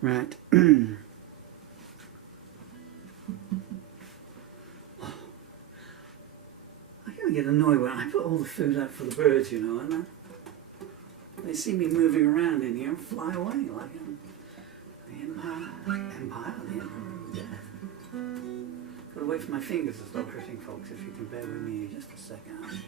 Right. I get annoyed when I put all the food out for the birds, you know, and they see me moving around in here and fly away like the Empire. Gotta wait for my fingers to stop hurting, folks, if you can bear with me just a second.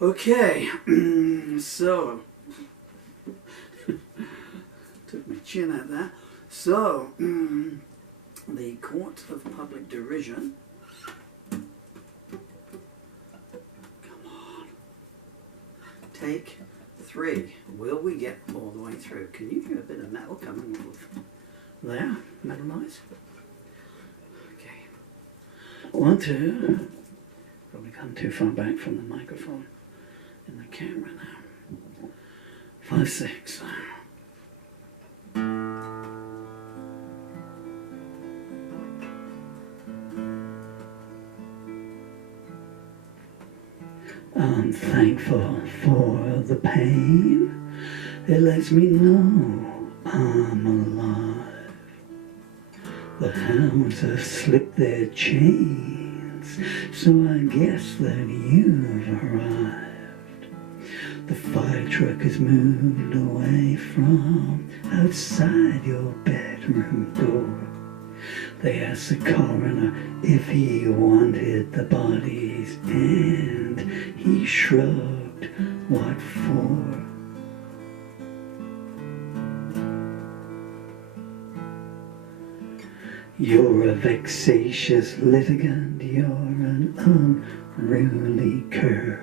Okay, so took my chin out there. So, the Court of Public Derision. Come on. Take 3. Will we get all the way through? Can you hear a bit of metal coming off there? Metal noise? Okay. 1, 2. Probably come too far back from the microphone in the camera now. 5, 6. I'm thankful for the pain. It lets me know I'm alive. The hounds have slipped their chains, so I guess that you've arrived. The fire truck has moved away from outside your bedroom door. They asked the coroner if he wanted the bodies, and he shrugged. What for? You're a vexatious litigant, you're an unruly cur.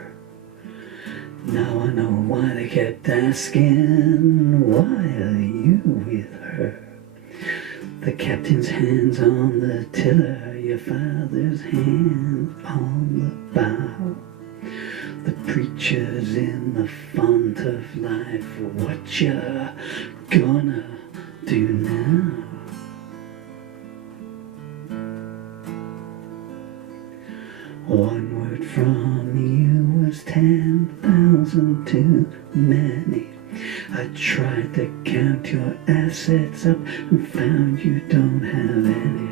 Now I know why they kept asking, why are you with her? The captain's hands on the tiller, your father's hand on the bow. The preacher's in the font of life, what you gonna do now? One word from you was 10,000 too many. I tried to count your assets up and found you don't have any.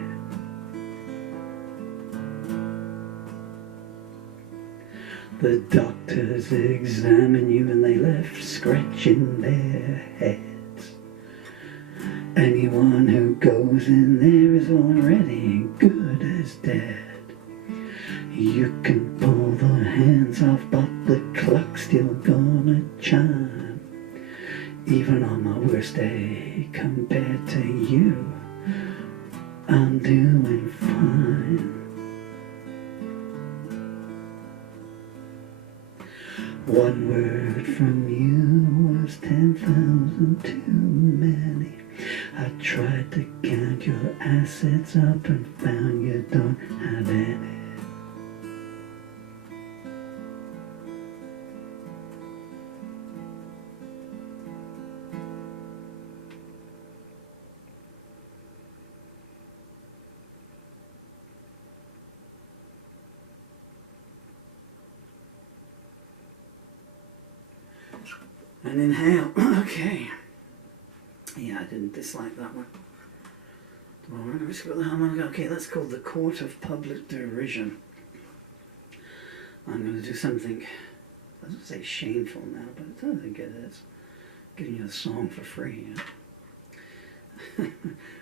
The doctors examined you and they left scratching their heads. Anyone who goes in there is already good as dead. You can pull the hands off, but the clock's still gonna chime. Even on my worst day, compared to you, I'm doing fine. One word from you was 10,000 too many. I tried to count your assets up and found you don't have any. And inhale. Okay. Yeah, I didn't dislike that one. Okay, that's called the Court of Public Derision. I'm going to do something, I don't say shameful now, but I don't think it is. Giving you a song for free, you know?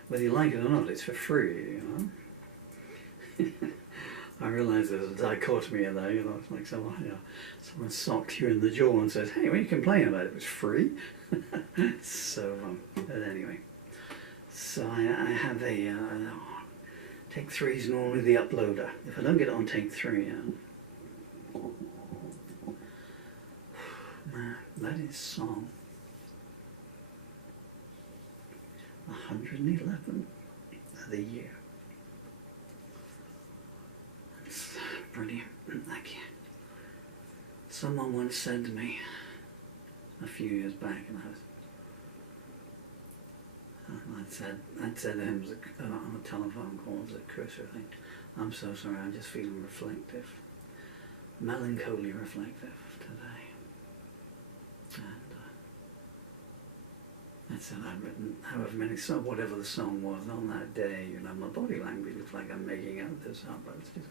Whether you like it or not, it's for free, you know? I realise there's a dichotomy in there, you know, it's like someone socks you in the jaw and says, hey, what are you complaining about? It was free. So, but anyway. So I have a, take 3 is normally the uploader. If I don't get it on take 3, man, that is song 111 of the year. Brilliant, thank you. Someone once said to me a few years back, and I'd said to him on a telephone call, as a cursor thing, I'm so sorry, I'm just feeling reflective, melancholy reflective today. I said I'd written however many songs, whatever the song was on that day. You know, my body language looks like I'm making out this up, but it's just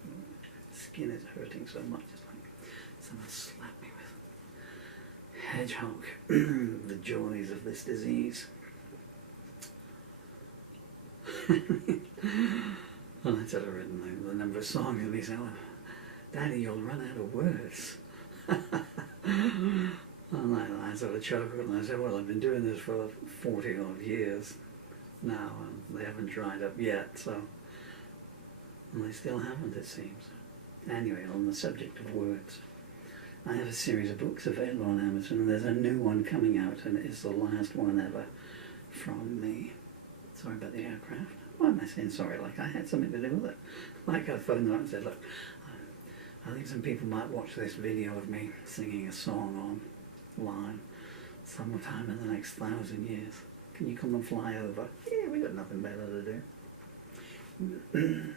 skin is hurting so much. It's like someone slapped me with hedgehog. The joys of this disease. And I said I'd written the number of songs, and he said, "Oh, Daddy, you'll run out of words." And I sort of chuckled, and I said, "Well, I've been doing this for 40 odd years now, and they haven't dried up yet, so..." And they still haven't, it seems. Anyway, on the subject of words, I have a series of books available on Amazon, and there's a new one coming out, and it is the last one ever from me. Sorry about the aircraft. Why am I saying sorry? Like I had something to do with it. Like I phoned them up and said, "Look, I think some people might watch this video of me singing a song online sometime in the next 1,000 years. Can you come and fly over?" Yeah, we got nothing better to do.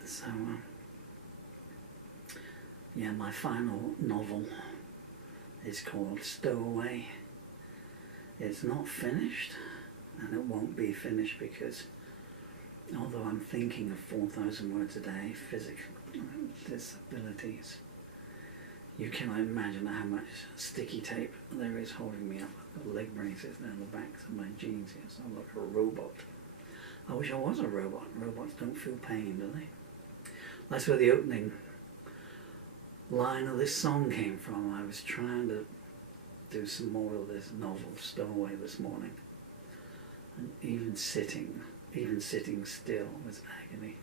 So, yeah, my final novel is called Stowaway. It's not finished, and it won't be finished because although I'm thinking of 4,000 words a day, physical disabilities, you cannot imagine how much sticky tape there is holding me up. I've got leg braces down the backs of my jeans here, so I'm like a robot. I wish I was a robot. Robots don't feel pain, do they? That's where the opening line of this song came from. I was trying to do some more of this novel, Stowaway, this morning. And even sitting still was agony.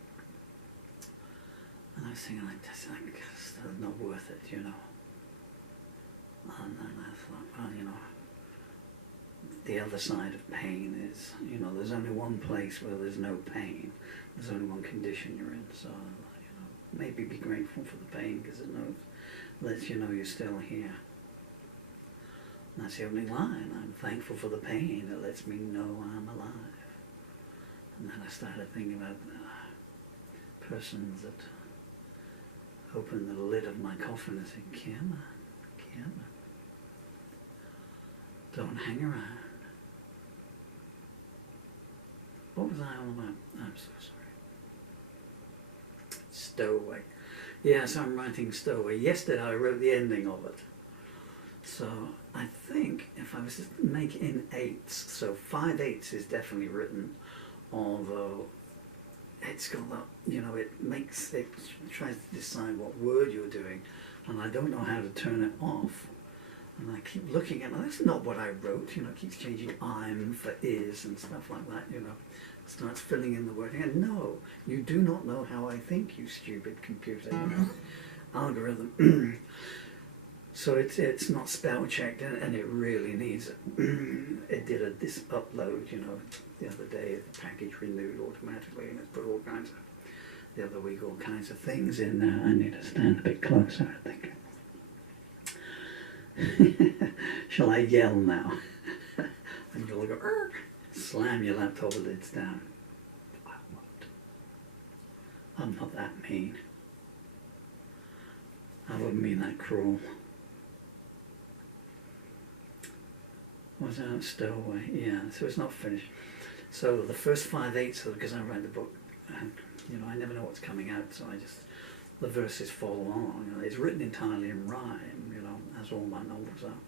And I was thinking, it's not worth it, you know. And then I thought, well, you know, the other side of pain is, you know, there's only one place where there's no pain. There's only one condition you're in. So, you know, maybe be grateful for the pain because it lets you know you're still here. And that's the opening line. I'm thankful for the pain. It lets me know I'm alive. And then I started thinking about persons that opened the lid of my coffin and said, "Come on, don't hang around." What was I all about? I'm so sorry. Stowaway. Yes, I'm writing Stowaway. Yesterday I wrote the ending of it. So I think if I was to make it in eighths, so 5/8 is definitely written, although it's got that, you know, it tries to decide what word you're doing, and I don't know how to turn it off. And I keep looking at it, that's not what I wrote, you know, it keeps changing I'm for is and stuff like that, you know. It starts filling in the word again. No, you do not know how I think, you stupid computer, you know, algorithm. So it's not spell checked, and it really needs it. It did this upload, you know, the other day, the package renewed automatically, and it put all kinds of, the other week, all kinds of things in there. I need to stand a bit closer, I think. Shall I yell now? And you'll go, "Arr!" Slam your laptop lids down. I won't. I'm not that mean. I wouldn't be that cruel. Was out Stowaway? Yeah, so it's not finished. So the first 5/8, because I read the book, and you know, I never know what's coming out, so the verses follow on. You know, it's written entirely in rhyme, you know, as all my novels are,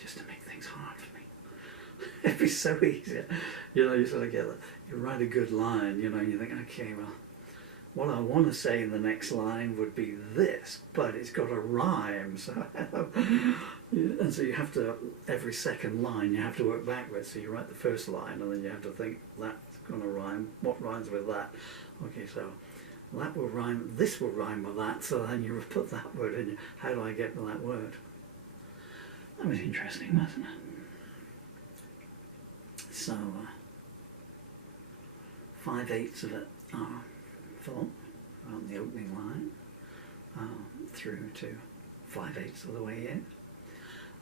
just to make things hard for me. It'd be so easy, you know. You sort of you write a good line, you know, and you think, okay, well, what I want to say in the next line would be this, but it's got a rhyme, so and so you have to, every second line you have to work backwards. So you write the first line and then you have to think, that's going to rhyme, what rhymes with that? Okay, so that will rhyme, this will rhyme with that, so then you put that word in. How do I get to that word? That was interesting, wasn't it? So 5/8 of it are full around the opening line, through to 5/8 of the way in.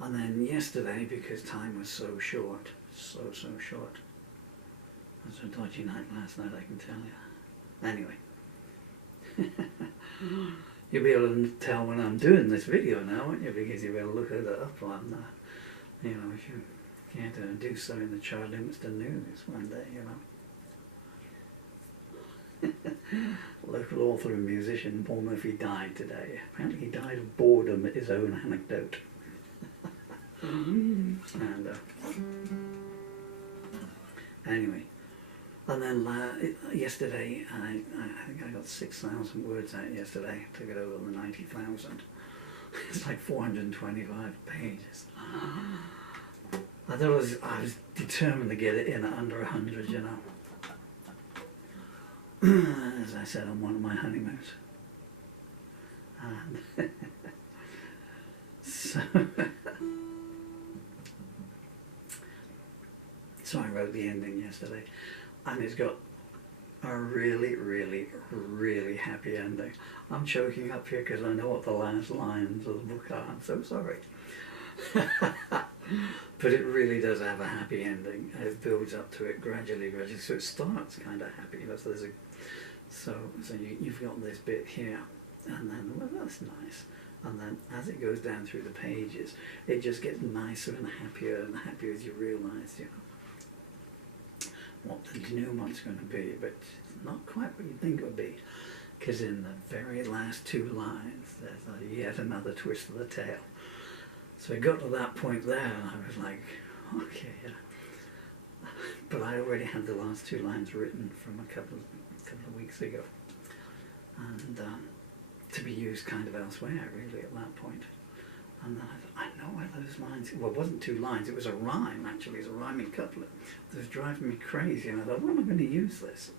And then yesterday, because time was so short, so short, it was a dodgy night last night, I can tell you. Anyway, you'll be able to tell when I'm doing this video now, won't you? Because you'll be able to look it up on, you know, if you Can't do so in the Charlie Livingston News one day, you know. Local author and musician Paul Murphy died today. Apparently he died of boredom at his own anecdote. And anyway, and then yesterday, I think I got 6,000 words out yesterday to get over the 90,000. It's like 425 pages. I was determined to get it in at under 100, you know. As I said on one of my honeymoons. And so I wrote the ending yesterday, and it's got a really, really, really happy ending. I'm choking up here because I know what the last lines of the book are. I'm so sorry. But it really does have a happy ending. It builds up to it gradually. So it starts kind of happy. You know, so you've got this bit here, and then, well, that's nice. And then as it goes down through the pages, it just gets nicer and happier as you realise, you know, what the denouement's going to be, but it's not quite what you think it would be, because in the very last two lines, there's yet another twist of the tale. So I got to that point there, and I was like, okay, yeah. But I already had the last two lines written from a couple of weeks ago, and to be used kind of elsewhere, really, at that point. And then I know where those lines, well, it wasn't two lines, it was a rhyme, actually. It was a rhyming couplet that was driving me crazy, and I thought, when am I going to use this?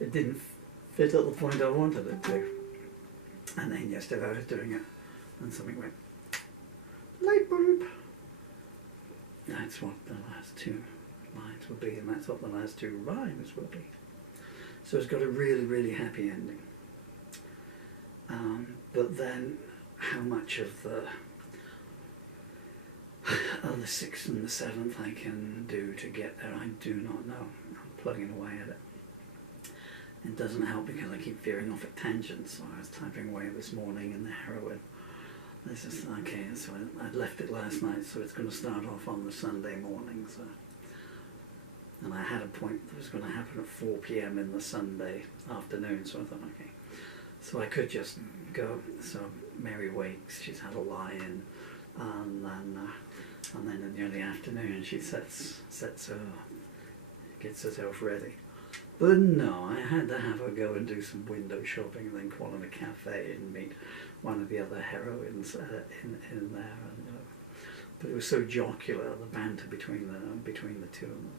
It didn't fit at the point I wanted it to. And then yesterday I was doing it, and something went, light bulb. That's what the last two lines will be, and that's what the last two rhymes will be. So it's got a really, really happy ending. But then, how much of the 6th and the 7th I can do to get there, I do not know. I'm plugging away at it. It doesn't help because I keep veering off at tangents. So I was typing away this morning in the heroine. This is okay. So I left it last night, so it's going to start off on the Sunday morning. So, and I had a point that was going to happen at 4 p.m. in the Sunday afternoon. So I thought, okay. So I could just go. So Mary wakes. She's had a lie-in, and then in the early afternoon she gets herself ready. But no, I had to have her go and do some window shopping, and then call in a cafe and meet one of the other heroines in there. And, but it was so jocular, the banter between the two of them.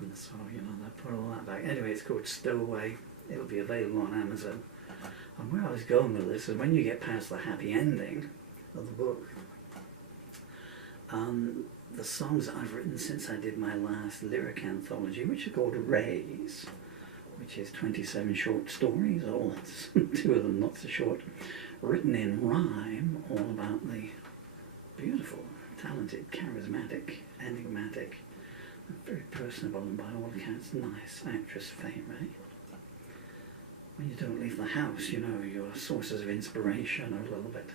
And so, you know, I put all that back. Anyway, it's called Stowaway. It'll be available on Amazon. And where I was going with this is when you get past the happy ending of the book, the songs that I've written since I did my last lyric anthology, which is called Rays, which is 27 short stories, all 2 of them not so short, written in rhyme, all about the beautiful, talented, charismatic, enigmatic, very personable, and by all accounts nice actress Faye Ray. When you don't leave the house, you know, your sources of inspiration are a little bit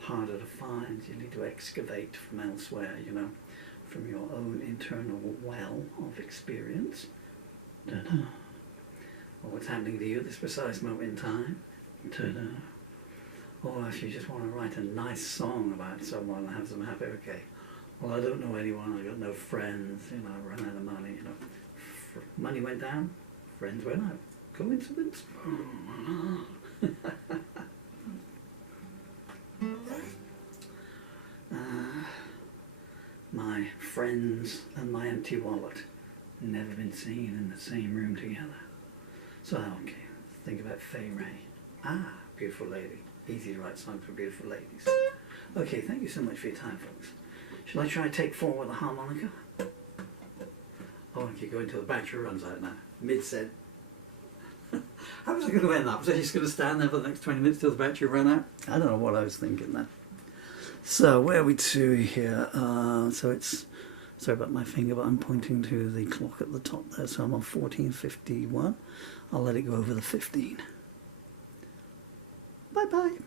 harder to find. You need to excavate from elsewhere, you know, from your own internal well of experience. Ta-da. Or what's happening to you at this precise moment in time. Ta-da. Or if you just want to write a nice song about someone and have them happy, okay. Well, I don't know anyone, I've got no friends, you know, I ran out of money, you know. Money went down, friends went out. Coincidence? My friends and my empty wallet, never been seen in the same room together. So, okay, think about Faye Ray. Ah, beautiful lady. Easy to write songs for beautiful ladies. Okay, thank you so much for your time, folks. Shall I try take 4 with a harmonica? Oh, okay, go until the battery runs out now. Mid-set. How was I going to end that? Was I just going to stand there for the next 20 minutes till the battery ran out? I don't know what I was thinking then. So, where are we to here? So it's, sorry about my finger, but I'm pointing to the clock at the top there. So I'm on 14:51. I'll let it go over the 15. Bye-bye.